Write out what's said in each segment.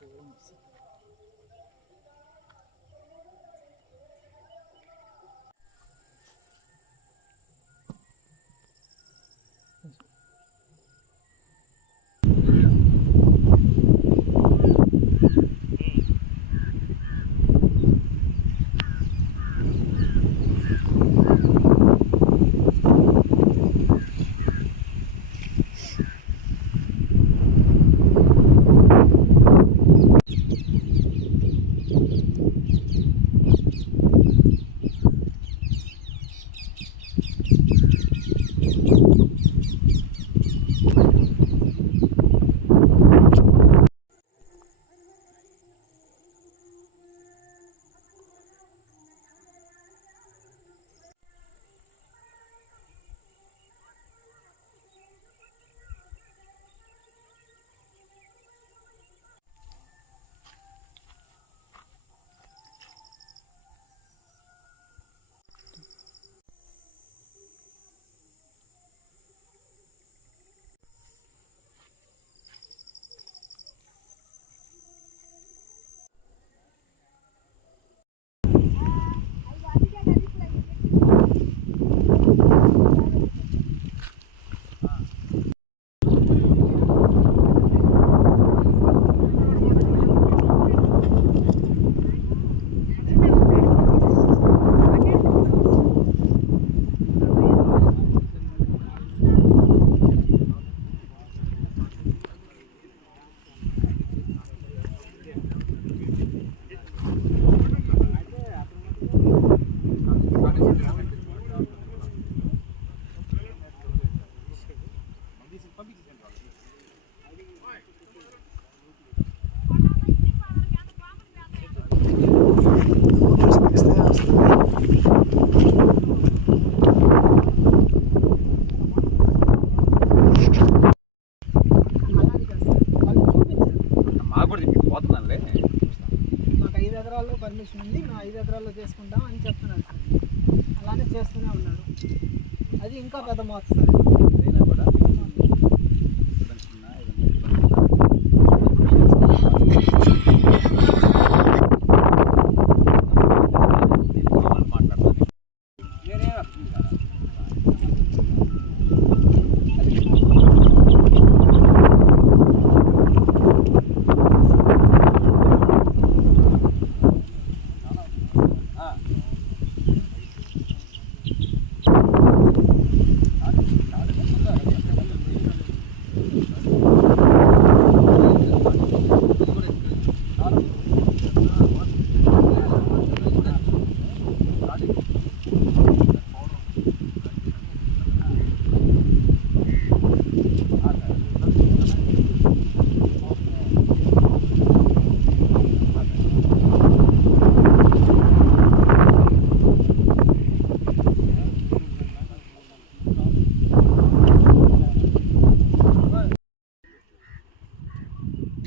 మాకు ఎకరాల్లో ఉంది. మేము ఐదు ఎకరాల్లో చేసుకుంటాం అని చెప్తున్నాడు అలానే చేస్తూనే ఉన్నాడు అది ఇంకా పెద్ద మార్క్స్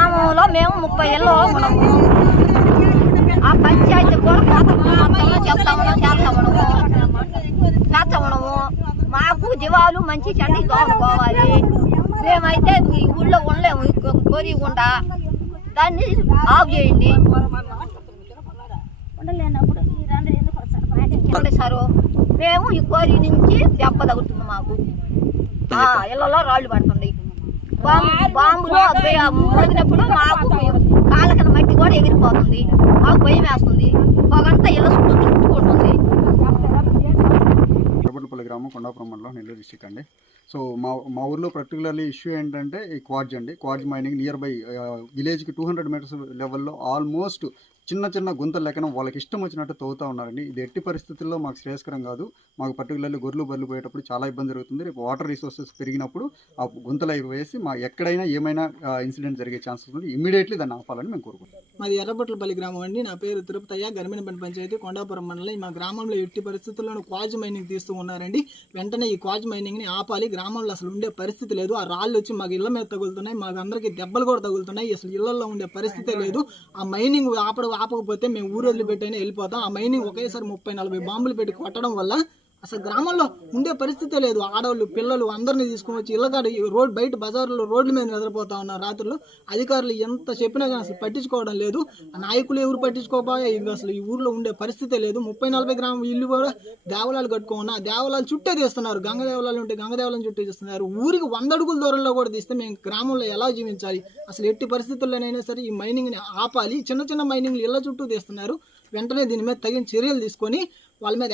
గ్రామంలో మేము ముప్పై ఏళ్ళు ఉన్నాము ఆ పంచాయతీ కూడా కోత మొత్తంలో చెప్తా ఉన్నాం చేస్తా ఉన్నాము చేస్తా ఉన్నాము మాకు దివాలు మంచి చెడ్డ తోడుకోవాలి మేమైతే ఈ ఊళ్ళో ఉండలేము కోరియకుండా దాన్ని ఆఫ్ చేయండి. సారు మేము ఈ కోరి నుంచి దెబ్బ తగులుతుంది మాకు. ఇళ్ళలో రాళ్ళు పడుతుంది బాంబు బాంబులో బే- మాకు కాళ్ళ కింద మట్టి కూడా ఎగిరిపోతుంది. మాకు భయం వేస్తుంది. పొగంతా ఇలా చుట్టుకుంటుంది గ్రామం కొండాపురం మండలం నెల్లూరు డిస్టిక్ అండి. సో మా మా ఊర్లో పర్టికులర్లీ ఇష్యూ ఏంటంటే ఈ క్వాడ్జ్ అండి. క్వాడ్జ్ మైనింగ్ నియర్ బై విలేజ్కి టూ హండ్రెడ్ మీటర్స్ లెవెల్లో ఆల్మోస్ట్ చిన్న చిన్న గుంతలు లెక్కన వాళ్ళకి ఇష్టం వచ్చినట్టు తవ్వుతూ ఉన్నారండి. ఇది ఎట్టి పరిస్థితుల్లో మాకు శ్రేయస్కరం కాదు. మాకు పర్టికులర్లీ గొర్రెలు బర్రెలు పోయేటప్పుడు చాలా ఇబ్బంది జరుగుతుంది. రేపు వాటర్ రిసోర్సెస్ పెరిగినప్పుడు ఆ గుంతలు అయిపోయేసి వేసి మా ఎక్కడైనా ఏమైనా ఇన్సిడెంట్ జరిగే ఛాన్సెస్ ఉంది ఇమీడియట్లీ దాన్ని ఆపాలని మేము కోరుకుంటాం మాది ఎర్రబొట్లపల్లి గ్రామం అండి. నా పేరు తిరుపతయ్య గర్మిణపల్లి పంచాయతీ కొండాపురం మండలం. మా గ్రామంలో ఎట్టి పరిస్థితుల్లోనూ క్వాజ్ మైనింగ్ తీస్తూ ఉన్నారండి. వెంటనే ఈ క్వాజ్ మైనింగ్ని ఆపాలి. గ్రామంలో అసలు ఉండే పరిస్థితి లేదు. ఆ రాళ్ళు వచ్చి మాకు ఇళ్ళ మీద తగులుతున్నాయి. మాకు అందరికీ దెబ్బలు కూడా తగులుతున్నాయి. అసలు ఇళ్ళలో ఉండే పరిస్థితే లేదు. ఆ మైనింగ్ ఆపడం ఆపకపోతే మేము ఊరు వదిలిపెట్టైనా వెళ్ళిపోతాం. ఆ మైనింగ్ ఒకేసారి ముప్పై నలభై బాంబులు పెట్టి కొట్టడం వల్ల అసలు గ్రామంలో ఉండే పరిస్థితే లేదు. ఆడవాళ్ళు పిల్లలు అందరినీ తీసుకొని వచ్చి ఇళ్ళకాడ రోడ్ బయట బజార్లో రోడ్ల మీద నిద్రపోతా ఉన్నారు. రాత్రులు అధికారులు ఎంత చెప్పినా కానీ అసలు పట్టించుకోవడం లేదు. ఆ నాయకులు ఎవరు పట్టించుకోకపోయా? ఇవి అసలు ఈ ఊర్లో ఉండే పరిస్థితే లేదు. ముప్పై నలభై గ్రామం ఇల్లు కూడా దేవాలయాలు కట్టుకున్నా దేవాలయాలు చుట్టే తీస్తున్నారు. గంగ దేవాలయాలు ఉంటే గంగ దేవాలయం చుట్టూ తీస్తున్నారు. ఊరికి వంద అడుగుల దూరంలో కూడా తీస్తే మేము గ్రామంలో ఎలా జీవించాలి? అసలు ఎట్టి పరిస్థితుల్లోనైనా సరే ఈ మైనింగ్ని ఆపాలి. చిన్న చిన్న మైనింగ్లు ఇళ్ళ చుట్టూ తీస్తున్నారు. వెంటనే దీని మీద తగిన చర్యలు తీసుకొని వాళ్ళ మీద